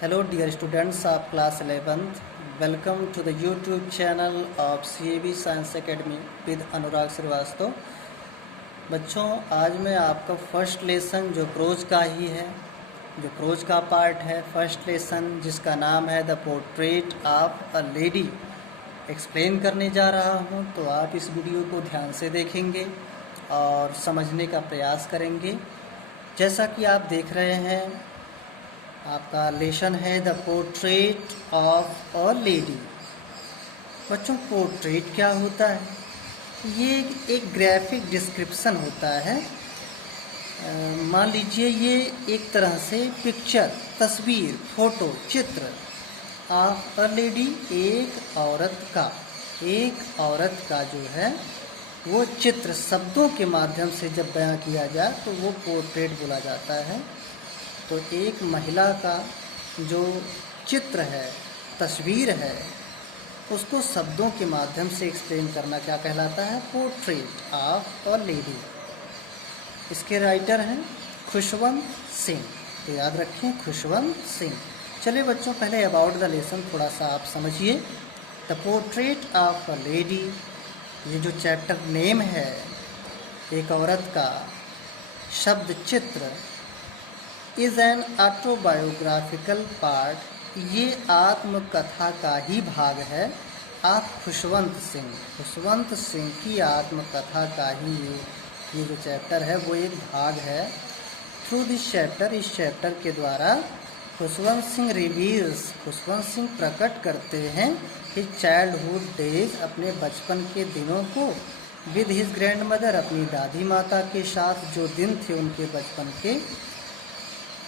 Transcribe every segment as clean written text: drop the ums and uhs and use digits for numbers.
Hello dear students of class 11th. Welcome to the YouTube channel of CAB Science Academy with अनुराग श्रीवास्तव। बच्चों, आज मैं आपका first lesson जो pros का ही है, जो प्रोज का पार्ट है, फर्स्ट लेसन जिसका नाम है the portrait of a lady, explain करने जा रहा हूं। तो आप इस वीडियो को ध्यान से देखेंगे और समझने का प्रयास करेंगे। जैसा कि आप देख रहे हैं, आपका लेसन है the portrait of a lady. बच्चों, पोर्ट्रेट क्या होता है? ये एक ग्राफिक डिस्क्रिप्शन होता है। मान लीजिए ये एक तरह से पिक्चर, तस्वीर, फोटो, चित्र ऑफ अ लेडी, एक औरत का जो है वो चित्र शब्दों के माध्यम से जब बयां किया जाए तो वो पोर्ट्रेट बोला जाता है। तो एक महिला का जो चित्र है, तस्वीर है, उसको शब्दों के माध्यम से एक्सप्लेन करना क्या कहलाता है? Portrait of a lady. इसके राइटर हैं खुशवंत सिंह। तो याद रखें, खुशवंत सिंह। चलिए बच्चों, पहले अबाउट द लेसन थोड़ा सा आप समझिए। The portrait of a lady, ये जो चैप्टर नेम है, एक औरत का शब्द चित्र, इज़ एन ऑटोबायोग्राफिकल पार्ट, ये आत्मकथा का ही भाग है। आप खुशवंत सिंह की आत्मकथा का ही ये जो चैप्टर है वो एक भाग है। थ्रू दिस चैप्टर, इस चैप्टर के द्वारा खुशवंत सिंह प्रकट करते हैं कि चाइल्डहुड डेज, अपने बचपन के दिनों को, विद हिज ग्रैंड मदर, अपनी दादी माता के साथ जो दिन थे उनके बचपन के,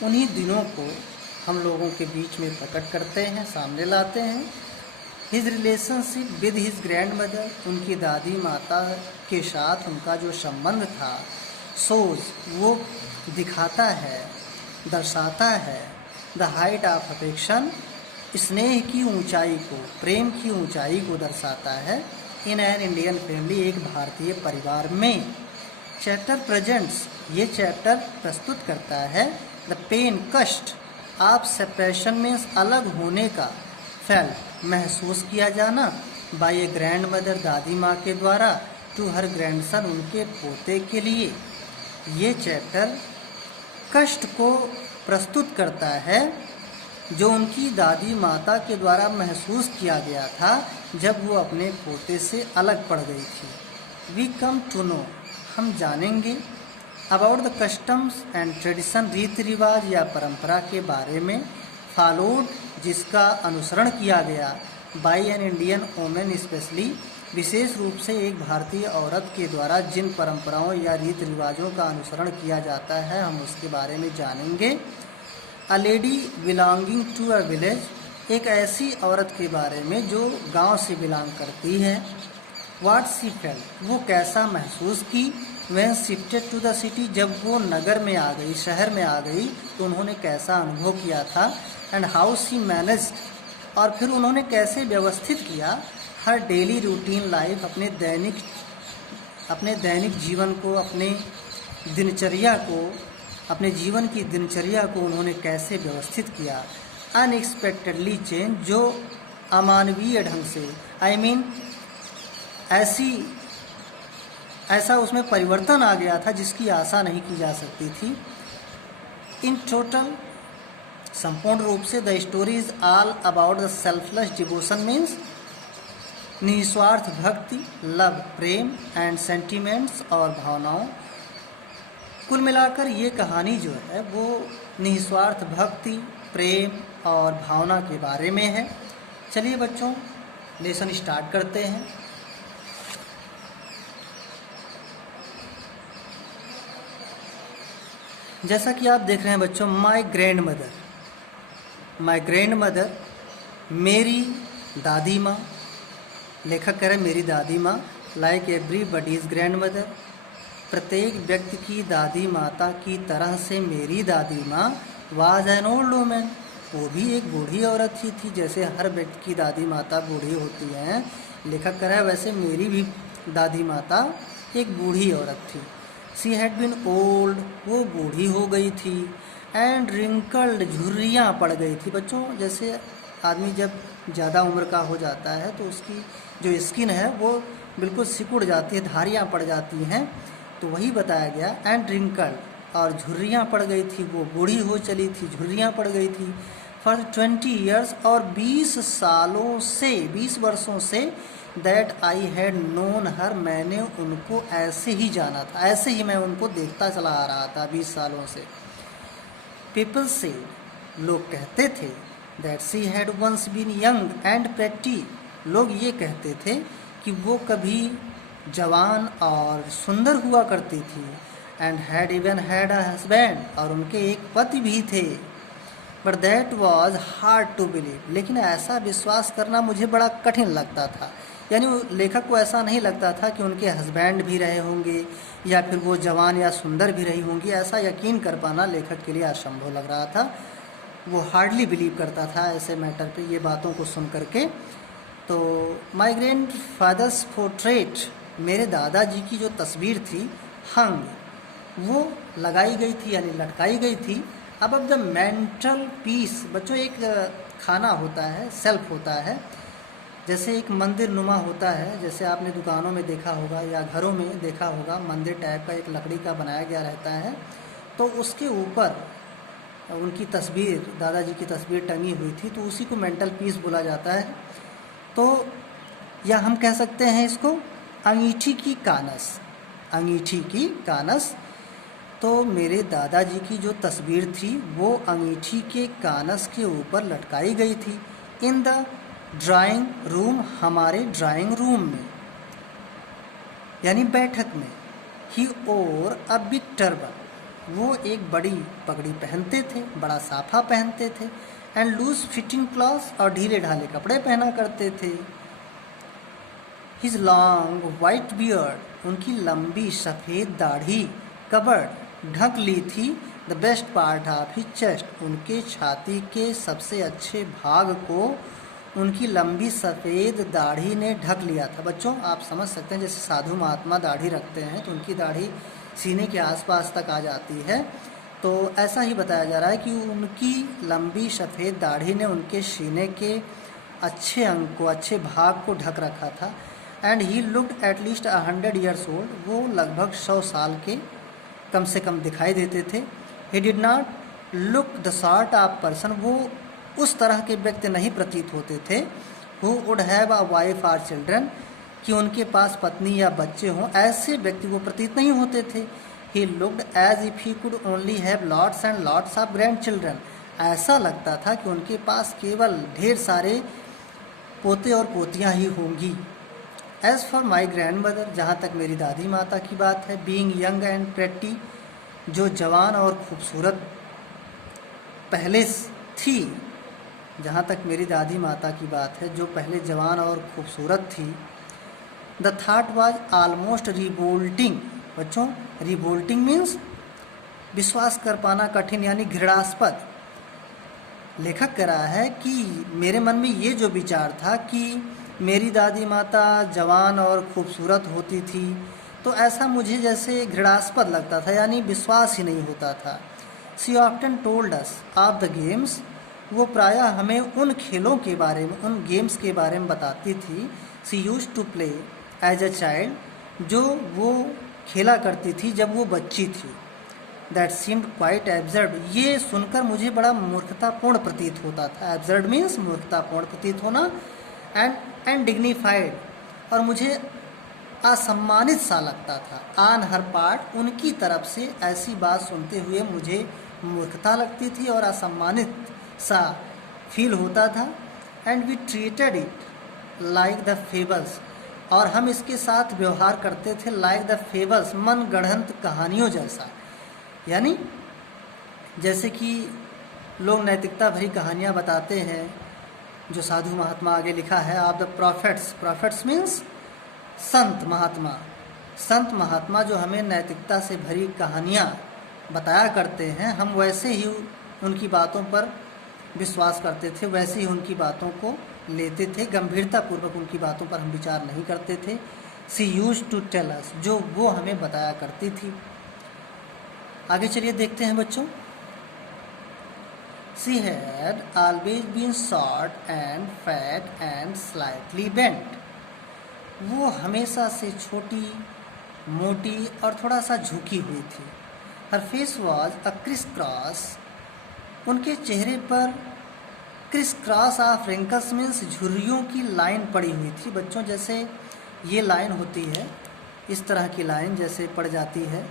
उन्हीं दिनों को हम लोगों के बीच में प्रकट करते हैं, सामने लाते हैं। His relationship with his grand mother, उनकी दादी माता के साथ उनका जो संबंध था, सोज, वो दिखाता है, दर्शाता है, द हाइट ऑफ अफेक्शन, स्नेह की ऊंचाई को, प्रेम की ऊंचाई को दर्शाता है। इन एन इंडियन फैमिली, एक भारतीय परिवार में। चैप्टर प्रेजेंट्स, ये चैप्टर प्रस्तुत करता है द पेन, कष्ट ऑफ सेपरेशन, मीन्स अलग होने का, फेल्ट, महसूस किया जाना, बाय ए ग्रैंड मदर, दादी माँ के द्वारा, टू हर ग्रैंडसन, उनके पोते के लिए। ये चैप्टर कष्ट को प्रस्तुत करता है जो उनकी दादी माता के द्वारा महसूस किया गया था जब वो अपने पोते से अलग पड़ गई थी। वी कम टू नो, हम जानेंगे, about the customs and tradition, रीति रिवाज या परंपरा के बारे में, फॉलोड, जिसका अनुसरण किया गया, by an Indian women specially, विशेष रूप से एक भारतीय औरत के द्वारा जिन परंपराओं या रीति रिवाजों का अनुसरण किया जाता है, हम उसके बारे में जानेंगे। A lady belonging to a village, एक ऐसी औरत के बारे में जो गांव से बिलोंग करती है। व्हाट शी फेल्ट, वो कैसा महसूस की। When shifted to the city, जब वो नगर में आ गई, शहर में आ गई, तो उन्होंने कैसा अनुभव किया था। एंड हाउ शी मैनेज्ड, और फिर उन्होंने कैसे व्यवस्थित किया, हर डेली रूटीन लाइफ, अपने दैनिक जीवन को, अपने जीवन की दिनचर्या को उन्होंने कैसे व्यवस्थित किया। अनएक्सपेक्टेडली चेंज, जो अमानवीय ढंग से, ऐसा उसमें परिवर्तन आ गया था जिसकी आशा नहीं की जा सकती थी। इन टोटल, संपूर्ण रूप से, the story is all about the selfless devotion, means निस्वार्थ भक्ति, लव, प्रेम, एंड सेंटिमेंट्स, और भावनाओं। कुल मिलाकर ये कहानी जो है वो निस्वार्थ भक्ति, प्रेम और भावना के बारे में है। चलिए बच्चों, लेसन स्टार्ट करते हैं। जैसा कि आप देख रहे हैं बच्चों, माई ग्रैंड मदर, मेरी दादी माँ, लेखक कह रहे हैं मेरी दादी माँ, लाइक एवरीबॉडीज ग्रैंड मदर, प्रत्येक व्यक्ति की दादी माता की तरह से मेरी दादी माँ, वाज एन ओल्ड वुमन, वो भी एक बूढ़ी औरत ही थी, जैसे हर व्यक्ति की दादी माता बूढ़ी होती हैं। लेखक कह रहा है वैसे मेरी भी दादी माता एक बूढ़ी औरत थी। शी हैड बीन ओल्ड, वो बूढ़ी हो गई थी। एंड रिंकल्ड, झुर्रियाँ पड़ गई थी। बच्चों जैसे आदमी जब ज़्यादा उम्र का हो जाता है तो उसकी जो स्किन है वो बिल्कुल सिकुड़ जाती है, धारियाँ पड़ जाती हैं, तो वही बताया गया। एंड रिंकल्ड, और झुर्रियाँ पड़ गई थी, वो बूढ़ी हो चली थी, झुर्रियाँ पड़ गई थी। फॉर 20 ईयर्स, और 20 सालों से, 20 वर्षों से, दैट आई हैड नोन हर, मैंने उनको ऐसे ही जाना था, ऐसे ही मैं उनको देखता चला आ रहा था 20 सालों से। पीपल से, लोग कहते थे, that she had once been young and pretty, लोग ये कहते थे कि वो कभी जवान और सुंदर हुआ करती थी। And had even had a husband, और उनके एक पति भी थे। But that was hard to believe, लेकिन ऐसा विश्वास करना मुझे बड़ा कठिन लगता था। यानी लेखक को ऐसा नहीं लगता था कि उनके हस्बैंड भी रहे होंगे या फिर वो जवान या सुंदर भी रही होंगी, ऐसा यकीन कर पाना लेखक के लिए असंभव लग रहा था। वो हार्डली बिलीव करता था ऐसे मैटर पे, ये बातों को सुन करके। तो माई ग्रैंड फादर्स पोर्ट्रेट, मेरे दादाजी की जो तस्वीर थी, हंग, वो लगाई गई थी यानी लटकाई गई थी। अब द मेंटल पीस, बच्चों एक खाना होता है, सेल्फ होता है, जैसे एक मंदिर नुमा होता है, जैसे आपने दुकानों में देखा होगा या घरों में देखा होगा, मंदिर टाइप का एक लकड़ी का बनाया गया रहता है, तो उसके ऊपर उनकी तस्वीर, दादाजी की तस्वीर टंगी हुई थी, तो उसी को मेंटल पीस बोला जाता है। तो या हम कह सकते हैं इसको अंगीठी की कानस, अंगीठी की कानस। तो मेरे दादाजी की जो तस्वीर थी वो अंगीठी के कानस के ऊपर लटकाई गई थी। इन द ड्राइंग रूम, हमारे ड्राइंग रूम में यानी बैठक में। ही ओर अ बिग टर्बन, वो एक बड़ी पगड़ी पहनते थे, बड़ा साफा पहनते थे। एंड लूज फिटिंग क्लॉथ्स, और ढीले ढाले कपड़े पहना करते थे। हिज लॉन्ग वाइट बियर्ड, उनकी लंबी सफ़ेद दाढ़ी कवर्ड, ढक ली थी the best part of his chest, उनके छाती के सबसे अच्छे भाग को उनकी लंबी सफ़ेद दाढ़ी ने ढक लिया था। बच्चों आप समझ सकते हैं, जैसे साधु महात्मा दाढ़ी रखते हैं तो उनकी दाढ़ी सीने के आसपास तक आ जाती है, तो ऐसा ही बताया जा रहा है कि उनकी लंबी सफ़ेद दाढ़ी ने उनके सीने के अच्छे अंग को, अच्छे भाग को ढक रखा था। And he looked at least 100 years old, वो लगभग 100 साल के कम से कम दिखाई देते थे। He did not look the sort of person, वो उस तरह के व्यक्ति नहीं प्रतीत होते थे। Who would have a wife or children, कि उनके पास पत्नी या बच्चे हों, ऐसे व्यक्ति वो प्रतीत नहीं होते थे। He looked as if he could only have lots and lots of grandchildren, ऐसा लगता था कि उनके पास केवल ढेर सारे पोते और पोतियां ही होंगी। As for my grand mother, जहाँ तक मेरी दादी माता की बात है, बीइंग यंग एंड प्रेटी, जो जवान और खूबसूरत पहले थी, जहाँ तक मेरी दादी माता की बात है, जो पहले जवान और खूबसूरत थी। The thought was almost revolting, बच्चों रिवोल्टिंग मीन्स विश्वास कर पाना कठिन यानी घृणास्पद। लेखक कह रहा है कि मेरे मन में ये जो विचार था कि मेरी दादी माता जवान और खूबसूरत होती थी, तो ऐसा मुझे जैसे घृणास्पद लगता था, यानी विश्वास ही नहीं होता था। She often told us of the games, वो प्रायः हमें उन खेलों के बारे में, उन गेम्स के बारे में बताती थी। She used to play as a child, जो वो खेला करती थी जब वो बच्ची थी। दैट सीम्ड क्वाइट एब्सर्ड, ये सुनकर मुझे बड़ा मूर्खतापूर्ण प्रतीत होता था। एब्सर्ड मीन्स मूर्खतापूर्ण प्रतीत होना। एंड डिग्निफाइड, और मुझे असम्मानित सा लगता था। ऑन हर पार्ट, उनकी तरफ से ऐसी बात सुनते हुए मुझे मूर्खता लगती थी और असम्मानित सा फील होता था। And we treated it like the fables, और हम इसके साथ व्यवहार करते थे लाइक द फेबल्स, मन गढ़ंत कहानियों जैसा। यानी जैसे कि लोग नैतिकता भरी कहानियाँ बताते हैं, जो साधु महात्मा आगे लिखा है of the profits, profits means संत महात्मा, संत महात्मा जो हमें नैतिकता से भरी कहानियाँ बताया करते हैं, हम वैसे ही उनकी बातों पर विश्वास करते थे, वैसे ही उनकी बातों को लेते थे, गंभीरतापूर्वक उनकी बातों पर हम विचार नहीं करते थे। सी यूज टू टेल अस, जो वो हमें बताया करती थी। आगे चलिए देखते हैं बच्चों। She had always been short and fat and slightly bent. वो हमेशा से छोटी, मोटी और थोड़ा सा झुकी हुई थी। हर face was a criss cross. उनके चेहरे पर criss cross of wrinkles means झुर्रियों की लाइन पड़ी हुई थी। बच्चों, जैसे ये लाइन होती है, इस तरह की लाइन जैसे पड़ जाती है,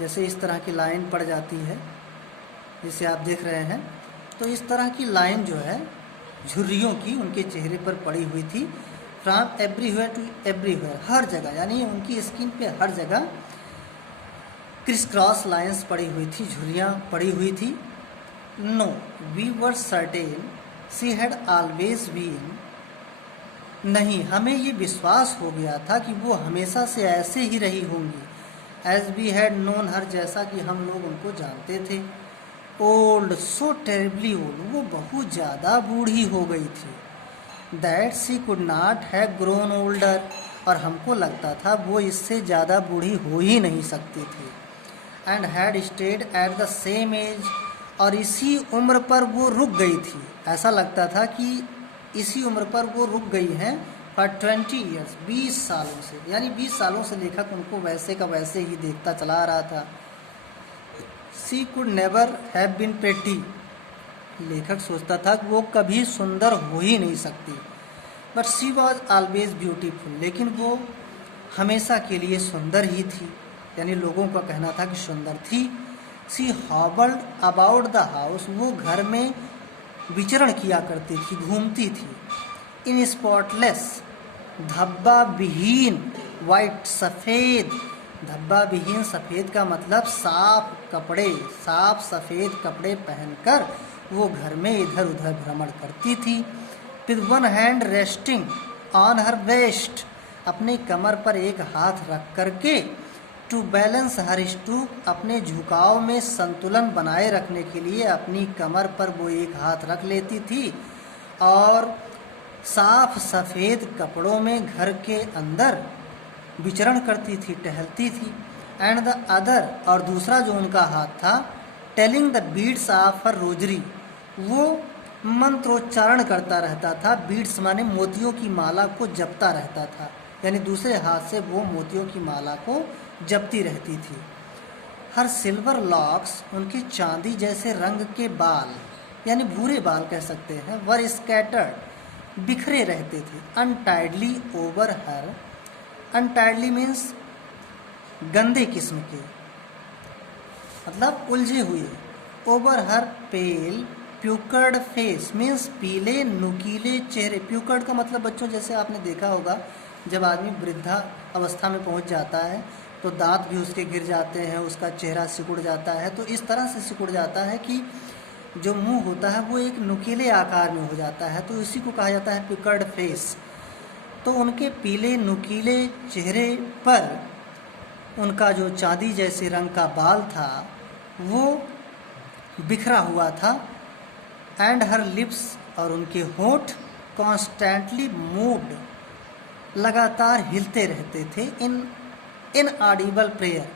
जैसे इस तरह की लाइन पड़ जाती है, जिसे आप देख रहे हैं, तो इस तरह की लाइन जो है झुर्रियों की उनके चेहरे पर पड़ी हुई थी। फ्रॉम एवरीवेयर टू एवरीवेयर, हर जगह, यानी उनकी स्किन पे हर जगह क्रिस क्रॉस लाइन्स पड़ी हुई थी, झुर्रियाँ पड़ी हुई थी। No we were certain she had always been. नहीं, हमें ये विश्वास हो गया था कि वो हमेशा से ऐसे ही रही होंगी। As we had known her, जैसा कि हम लोग उनको जानते थे। ओल्ड, सो टेरिबली ओल्ड, वो बहुत ज़्यादा बूढ़ी हो गई थी। That she could not have grown older, और हमको लगता था वो इससे ज़्यादा बूढ़ी हो ही नहीं सकती थी। And had stayed at the same age, और इसी उम्र पर वो रुक गई थी। ऐसा लगता था कि इसी उम्र पर वो रुक गई हैं फॉर 20 ईयर्स, 20 सालों से, यानी 20 सालों से लेखक उनको वैसे का वैसे ही देखता चला आ रहा था। She could never have been pretty, लेखक सोचता था कि वो कभी सुंदर हो ही नहीं सकती। But she was always beautiful, लेकिन वो हमेशा के लिए सुंदर ही थी, यानी लोगों का कहना था कि सुंदर थी। शी हॉबल्ड अबाउट द हाउस, वो घर में विचरण किया करती थी, घूमती थी। इन स्पॉटलेस, धब्बा विहीन, वाइट, सफ़ेद, धब्बा विहीन, सफ़ेद का मतलब साफ कपड़े, साफ सफ़ेद कपड़े पहनकर वो घर में इधर उधर भ्रमण करती थी। With one hand resting on her waist, अपने कमर पर एक हाथ रख करके, टू बैलेंस हर स्टूप, अपने झुकाव में संतुलन बनाए रखने के लिए अपनी कमर पर वो एक हाथ रख लेती थी, और साफ सफ़ेद कपड़ों में घर के अंदर विचरण करती थी, टहलती थी। एंड द अदर, और दूसरा जो उनका हाथ था, telling the beads of her rosary, वो मंत्रोच्चारण करता रहता था। बीड्स माने मोतियों की माला को जपता रहता था, यानी दूसरे हाथ से वो मोतियों की माला को जपती रहती थी। हर सिल्वर लॉक्स, उनके चांदी जैसे रंग के बाल, यानी भूरे बाल कह सकते हैं, वर स्कैटर्ड, बिखरे रहते थे। अनटाइडली ओवर हर, अनटाइडली मीन्स गंदे किस्म के, मतलब उलझे हुए। ओवर हर पेल प्यूकर्ड फेस मीन्स पीले नुकीले चेहरे। प्यूकर्ड का मतलब बच्चों, जैसे आपने देखा होगा, जब आदमी वृद्धा अवस्था में पहुंच जाता है तो दांत भी उसके गिर जाते हैं, उसका चेहरा सिकुड़ जाता है, तो इस तरह से सिकुड़ जाता है कि जो मुंह होता है वो एक नुकीले आकार में हो जाता है, तो इसी को कहा जाता है प्यूकर्ड फेस। तो उनके पीले नुकीले चेहरे पर उनका जो चांदी जैसे रंग का बाल था वो बिखरा हुआ था। एंड हर लिप्स, और उनके होंठ कॉन्स्टेंटली मूव्ड, लगातार हिलते रहते थे। इनऑडिबल प्रेयर,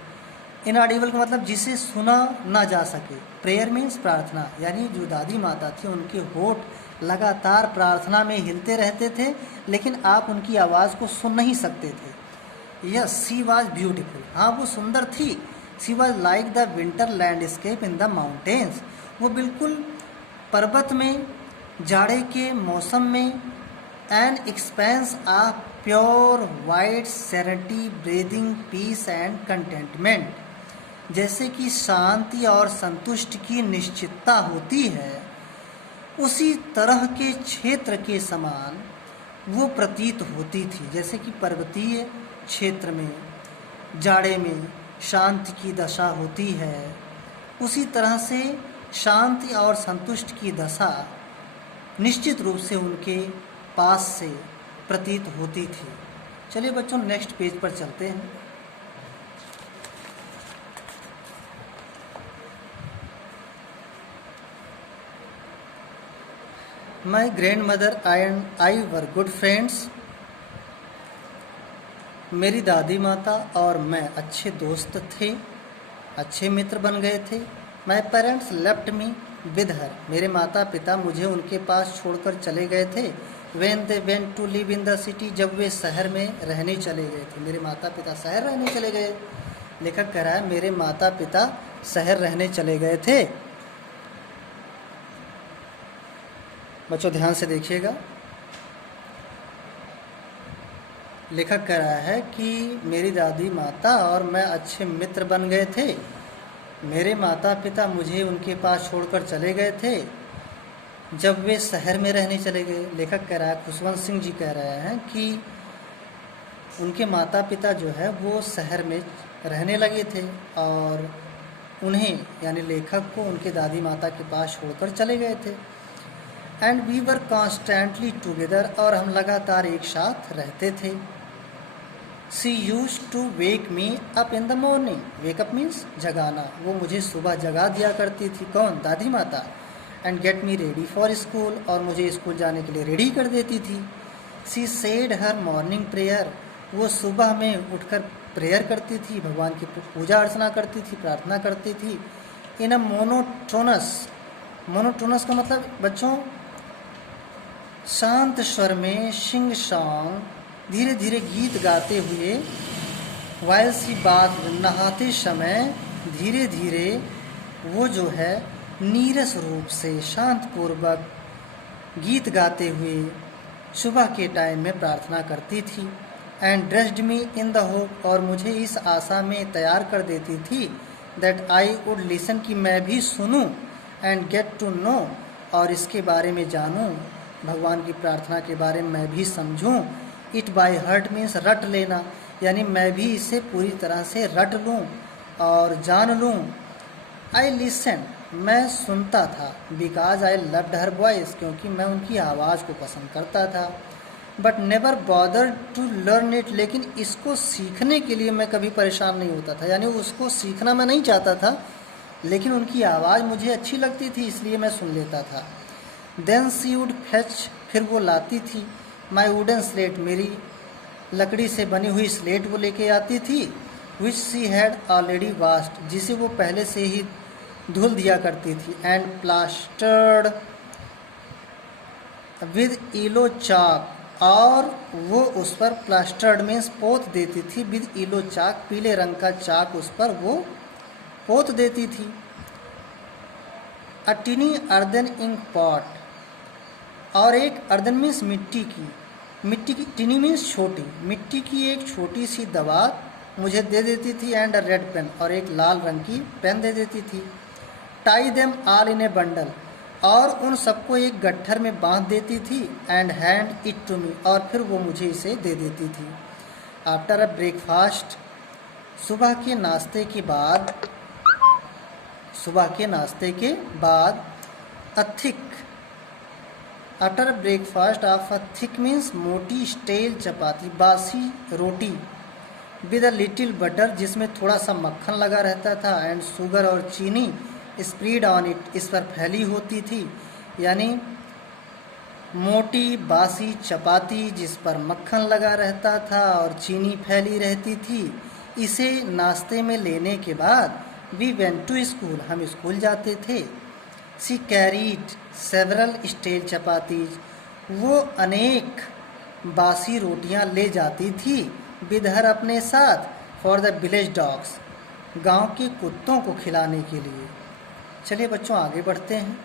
इनऑडिबल का मतलब जिसे सुना ना जा सके। प्रेयर मीन्स प्रार्थना, यानी जो दादी माता थी उनके होंठ लगातार प्रार्थना में हिलते रहते थे, लेकिन आप उनकी आवाज़ को सुन नहीं सकते थे। यस, शी वॉज ब्यूटीफुल, हाँ वो सुंदर थी। She was like the winter landscape in the mountains, वो बिल्कुल पर्वत में जाड़े के मौसम में an expanse of pure white serenity, breathing peace and contentment, जैसे कि शांति और संतुष्ट की निश्चितता होती है, उसी तरह के क्षेत्र के समान वो प्रतीत होती थी। जैसे कि पर्वतीय क्षेत्र में जाड़े में शांति की दशा होती है, उसी तरह से शांति और संतुष्ट की दशा निश्चित रूप से उनके पास से प्रतीत होती थी। चलिए बच्चों, नेक्स्ट पेज पर चलते हैं। My grand mother and I were good friends, मेरी दादी माता और मैं अच्छे दोस्त थे, अच्छे मित्र बन गए थे। My parents left me, with her, मेरे माता पिता मुझे उनके पास छोड़कर चले गए थे। When they went to live in the city, जब वे शहर में रहने चले गए थे। मेरे माता पिता शहर रहने चले गए। लेखक कह रहा है मेरे माता पिता शहर रहने चले गए थे। बच्चों ध्यान से देखिएगा, लेखक कह रहा है कि मेरी दादी माता और मैं अच्छे मित्र बन गए थे। मेरे माता पिता मुझे उनके पास छोड़कर चले गए थे जब वे शहर में रहने चले गए। लेखक कह रहा है, खुशवंत सिंह जी कह रहे हैं कि उनके माता पिता जो है वो शहर में रहने लगे थे और उन्हें यानी लेखक को उनके दादी माता के पास छोड़कर चले गए थे। And we were constantly together, और हम लगातार एक साथ रहते थे। She use to wake me up in the morning, wake up means जगाना, वो मुझे सुबह जगा दिया करती थी। कौन? दादी माता। And get me ready for school, और मुझे स्कूल जाने के लिए रेडी कर देती थी। She said her morning prayer, वो सुबह में उठकर प्रेयर करती थी, भगवान की पूजा अर्चना करती थी, प्रार्थना करती थी। इन अ मोनोटोनस, मोनोटोनस का मतलब बच्चों शांत स्वर में, सिंग सॉन्ग, धीरे धीरे गीत गाते हुए। वाइल सी बात, नहाते समय धीरे धीरे वो जो है नीरस रूप से शांतपूर्वक गीत गाते हुए सुबह के टाइम में प्रार्थना करती थी। And dressed me in the hope, और मुझे इस आशा में तैयार कर देती थी दैट आई वुड लिसन, कि मैं भी सुनूं। एंड गेट टू नो, और इसके बारे में जानूं, भगवान की प्रार्थना के बारे में मैं भी समझूं। इट बाय हर्ट मीन्स रट लेना, यानी मैं भी इसे पूरी तरह से रट लूं और जान लूं। आई लिसन, मैं सुनता था। Because I loved her voice, क्योंकि मैं उनकी आवाज़ को पसंद करता था। But never bother to learn it, लेकिन इसको सीखने के लिए मैं कभी परेशान नहीं होता था, यानी उसको सीखना मैं नहीं चाहता था, लेकिन उनकी आवाज़ मुझे अच्छी लगती थी इसलिए मैं सुन लेता था। देन सी वुड फेच, फिर वो लाती थी। माई वुडन स्लेट, मेरी लकड़ी से बनी हुई स्लेट वो लेके आती थी। विच सी हैड ऑलरेडी वाश्ड, जिसे वो पहले से ही धुल दिया करती थी। एंड प्लास्टर्ड विद ईलो चाक, और वो उस पर प्लास्टर्ड मीन्स पोत देती थी। विद ईलो चाक, पीले रंग का चाक उस पर वो पोत देती थी। अ टिनी अर्दन इंक पॉट, और एक अर्दन मीन्स मिट्टी की, मिट्टी की, टिनी मीन्स छोटी, मिट्टी की एक छोटी सी दवात मुझे दे देती थी। एंड अ रेड पेन, और एक लाल रंग की पेन दे देती थी। Tie them all in a bundle, और उन सबको एक गट्ठर में बांध देती थी। And hand it to me, और फिर वो मुझे इसे दे देती थी। आफ्टर अ ब्रेकफास्ट, सुबह के नाश्ते के बाद, सुबह के नाश्ते के बाद, a thick, after breakfast of a thick means मोटी स्टेल चपाती, बासी रोटी। विद अ लिटिल बटर, जिसमें थोड़ा सा मक्खन लगा रहता था। एंड शुगर, और चीनी स्प्रेड ऑन इट, इस पर फैली होती थी। यानी मोटी बासी चपाती जिस पर मक्खन लगा रहता था और चीनी फैली रहती थी, इसे नाश्ते में लेने के बाद वी वेंट टू स्कूल, हम स्कूल जाते थे। सी कैरीड सेवरल स्टेल चपातीज, वो अनेक बासी रोटियां ले जाती थी। विदहर, अपने साथ। फॉर द विलेज डॉग्स, गांव के कुत्तों को खिलाने के लिए। चलिए बच्चों आगे बढ़ते हैं।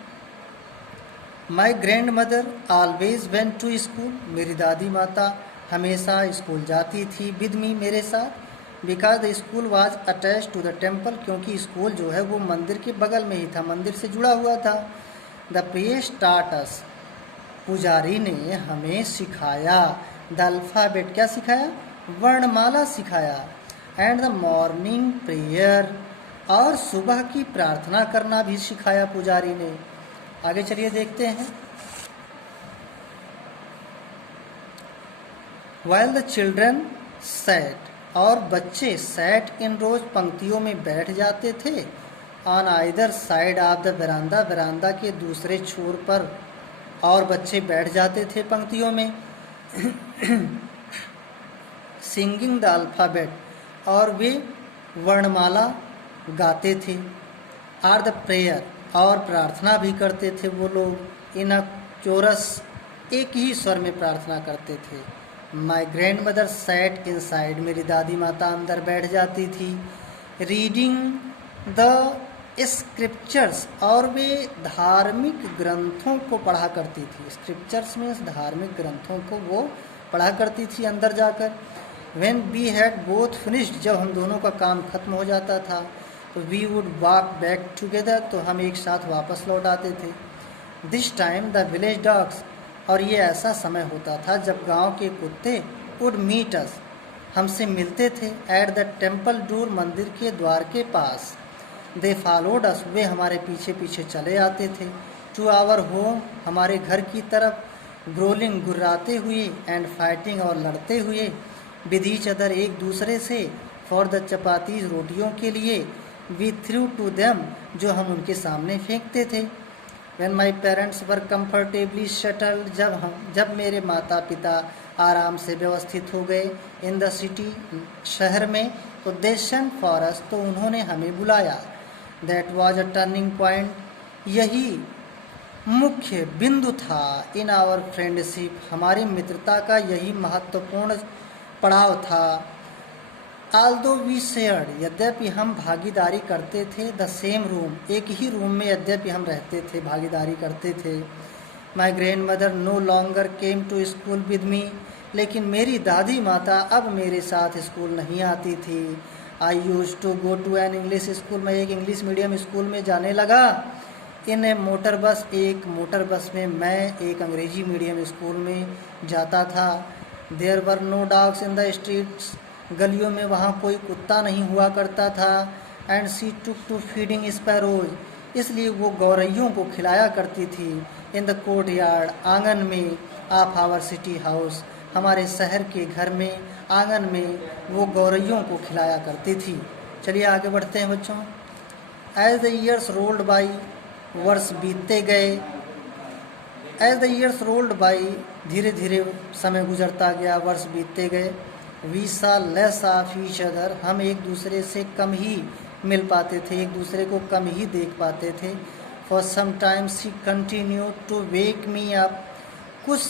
My grandmother always went to school, मेरी दादी माता हमेशा स्कूल जाती थी। विद मी, मेरे साथ। Because the school was attach to the temple, क्योंकि स्कूल जो है वो मंदिर के बगल में ही था, मंदिर से जुड़ा हुआ था। द प्रिएस्ट टाट अस, पुजारी ने हमें सिखाया। द अल्फ़ाबेट, क्या सिखाया? वर्णमाला सिखाया। एंड द मॉर्निंग प्रेयर, और सुबह की प्रार्थना करना भी सिखाया पुजारी ने। आगे चलिए देखते हैं। While the children sat, और बच्चे sat in रोज पंक्तियों में बैठ जाते थे। On either side of the veranda, वरांदा के दूसरे छोर पर और बच्चे बैठ जाते थे पंक्तियों में। Singing the alphabet, और वे वर्णमाला गाते थे। आर द प्रेयर, और प्रार्थना भी करते थे वो लोग इन अ चोरस, एक ही स्वर में प्रार्थना करते थे। My grandmother sat inside, मेरी दादी माता अंदर बैठ जाती थी। रीडिंग द स्क्रिप्चर्स, और वे धार्मिक ग्रंथों को पढ़ा करती थी। स्क्रिप्चर्स में धार्मिक ग्रंथों को वो पढ़ा करती थी अंदर जाकर। When we had both finished, जब हम दोनों का काम खत्म हो जाता था तो we would walk back together, तो हम एक साथ वापस लौट आते थे। This time the village dogs, और ये ऐसा समय होता था जब गांव के कुत्ते वुड मीट अस, हमसे मिलते थे। एट द टेम्पल डोर, मंदिर के द्वार के पास। दे फॉलोड अस, वे हमारे पीछे पीछे चले आते थे। टू आवर होम, हमारे घर की तरफ। ग्रोलिंग, गुर्राते हुए। एंड फाइटिंग, और लड़ते हुए। विद ईच अदर, एक दूसरे से। फॉर द चपातीज, रोटियों के लिए। वी थ्रू टू देम, जो हम उनके सामने फेंकते थे। When my parents were comfortably settled, जब मेरे माता पिता आराम से व्यवस्थित हो गए। इन द सिटी, शहर में। तो दे सेंट फॉर अस, तो उन्होंने हमें बुलाया। That was a turning point, यही मुख्य बिंदु था। इन आवर फ्रेंडशिप, हमारी मित्रता का यही महत्वपूर्ण पड़ाव था। आल्दो वी शेयर्ड, यद्यपि हम भागीदारी करते थे। द सेम रूम, एक ही रूम में यद्यपि हम रहते थे, भागीदारी करते थे। My grandmother no longer came to school with me, लेकिन मेरी दादी माता अब मेरे साथ स्कूल नहीं आती थी। I use to go to an English school, मैं एक इंग्लिश मीडियम स्कूल में जाने लगा। इन ए मोटर बस, एक मोटर बस में मैं एक अंग्रेजी मीडियम स्कूल में जाता था। There were no dogs in the streets, गलियों में वहाँ कोई कुत्ता नहीं हुआ करता था। And she took to feeding sparrows, इसलिए वो गौरैयों को खिलाया करती थी। इन द कोर्ट यार्ड, आंगन में। ऑफ आवर सिटी हाउस, हमारे शहर के घर में आंगन में वो गौरैयों को खिलाया करती थी। चलिए आगे बढ़ते हैं बच्चों। As the years rolled by, वर्ष बीतते गए। As the years rolled by, धीरे धीरे समय गुजरता गया, वर्ष बीतते गए। We saw less of each other, हम एक दूसरे से कम ही मिल पाते थे, एक दूसरे को कम ही देख पाते थे। For some time she continue to wake me up, कुछ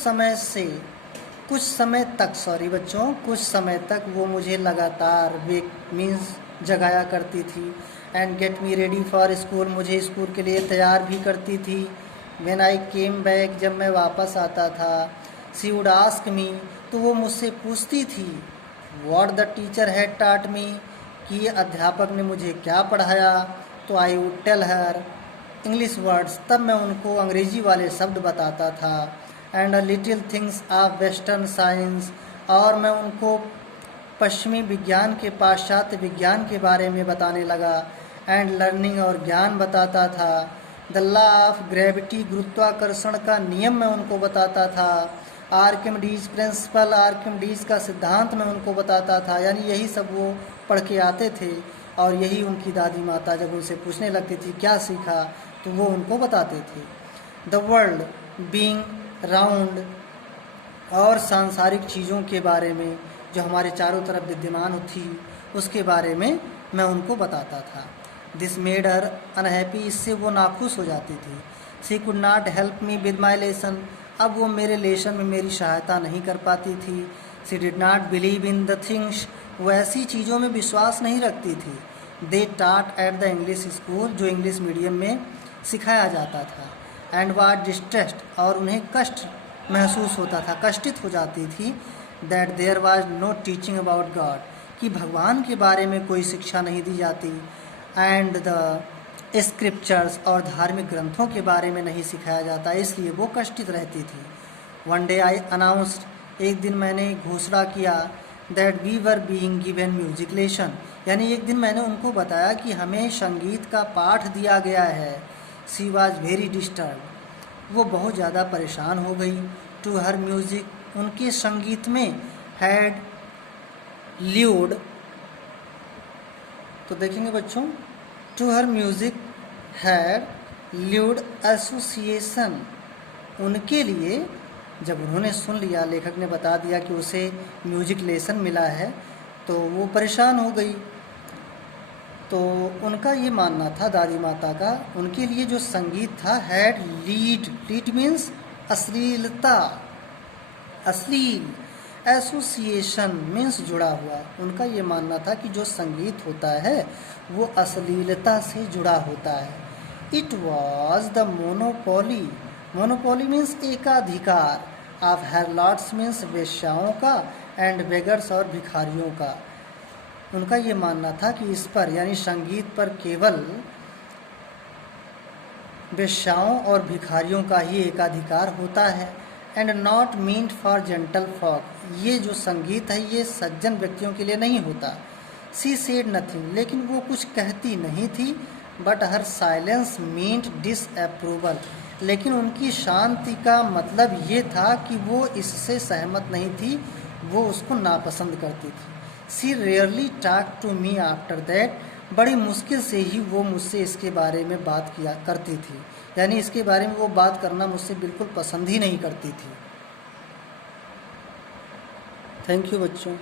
समय तक सॉरी बच्चों, कुछ समय तक वो मुझे लगातार, वेक मीन्स जगाया करती थी। And get me ready for school, मुझे स्कूल के लिए तैयार भी करती थी। व्हेन आई केम बैक, जब मैं वापस आता था। शी वुड आस्क मी, तो वो मुझसे पूछती थी। What the teacher had taught me, कि अध्यापक ने मुझे क्या पढ़ाया। तो I would tell her English words, तब मैं उनको अंग्रेजी वाले शब्द बताता था। And a little things of western science, और मैं उनको पश्चिमी विज्ञान के, पाश्चात्य विज्ञान के बारे में बताने लगा। एंड लर्निंग, और ज्ञान बताता था। द लॉ ऑफ ग्रेविटी, गुरुत्वाकर्षण का नियम मैं उनको बताता था। आर्किमिडीज प्रिंसिपल, आर्किमिडीज का सिद्धांत मैं उनको बताता था। यानी यही सब वो पढ़ के आते थे, और यही उनकी दादी माता जब उनसे पूछने लगती थी क्या सीखा, तो वो उनको बताते थे। द वर्ल्ड बीइंग राउंड, और सांसारिक चीज़ों के बारे में जो हमारे चारों तरफ विद्यमान थी उसके बारे में मैं उनको बताता था। दिस मेड हर अनहैप्पी, इससे वो नाखुश हो जाती थी। She could not help me with my lesson, अब वो मेरे लेसन में मेरी सहायता नहीं कर पाती थी। She did not believe in the things, वो ऐसी चीज़ों में विश्वास नहीं रखती थी। दे टाट एट द इंग्लिश स्कूल, जो इंग्लिश मीडियम में सिखाया जाता था। एंड वाट डिस्ट्रेस्ड, और उन्हें कष्ट महसूस होता था, कष्टित हो जाती थी। That there was no teaching about God, कि भगवान के बारे में कोई शिक्षा नहीं दी जाती। एंड द स्क्रिप्चर्स, और धार्मिक ग्रंथों के बारे में नहीं सिखाया जाता, इसलिए वो कष्टित रहती थी। वन डे आई अनाउंस्ड, एक दिन मैंने घोषणा किया। That we were being given music lesson, यानी एक दिन मैंने उनको बताया कि हमें संगीत का पाठ दिया गया है। शी वॉज वेरी डिस्टर्ब, वो बहुत ज़्यादा परेशान हो गई। टू हर म्यूज़िक, उनके संगीत में हैड ल्यूड, तो देखेंगे बच्चों, to her music had lewd association, उनके लिए जब उन्होंने सुन लिया, लेखक ने बता दिया कि उसे म्यूजिक लेसन मिला है, तो वो परेशान हो गई। तो उनका ये मानना था, दादी माता का, उनके लिए जो संगीत था हैड लीड मीन्स अश्लीलता, अश्लील, एसोसिएशन मीन्स जुड़ा हुआ। उनका ये मानना था कि जो संगीत होता है वो अश्लीलता से जुड़ा होता है। It was the monopoly, monopoly means एकाधिकार, ऑफ हैरलॉट्स मीन्स वेश्याओं का, एंड बेगर्स और भिखारियों का। उनका ये मानना था कि इस पर यानी संगीत पर केवल वेश्याओं और भिखारियों का ही एकाधिकार होता है, and not meant for gentle folk, ये जो संगीत है ये सज्जन व्यक्तियों के लिए नहीं होता। सी सेड नथिंग, लेकिन वो कुछ कहती नहीं थी, but her silence meant disapproval, लेकिन उनकी शांति का मतलब ये था कि वो इससे सहमत नहीं थी, वो उसको नापसंद करती थी। She rarely talk to me after that, बड़ी मुश्किल से ही वो मुझसे इसके बारे में बात किया करती थी, यानी इसके बारे में वो बात करना मुझसे बिल्कुल पसंद ही नहीं करती थी। थैंक यू बच्चों।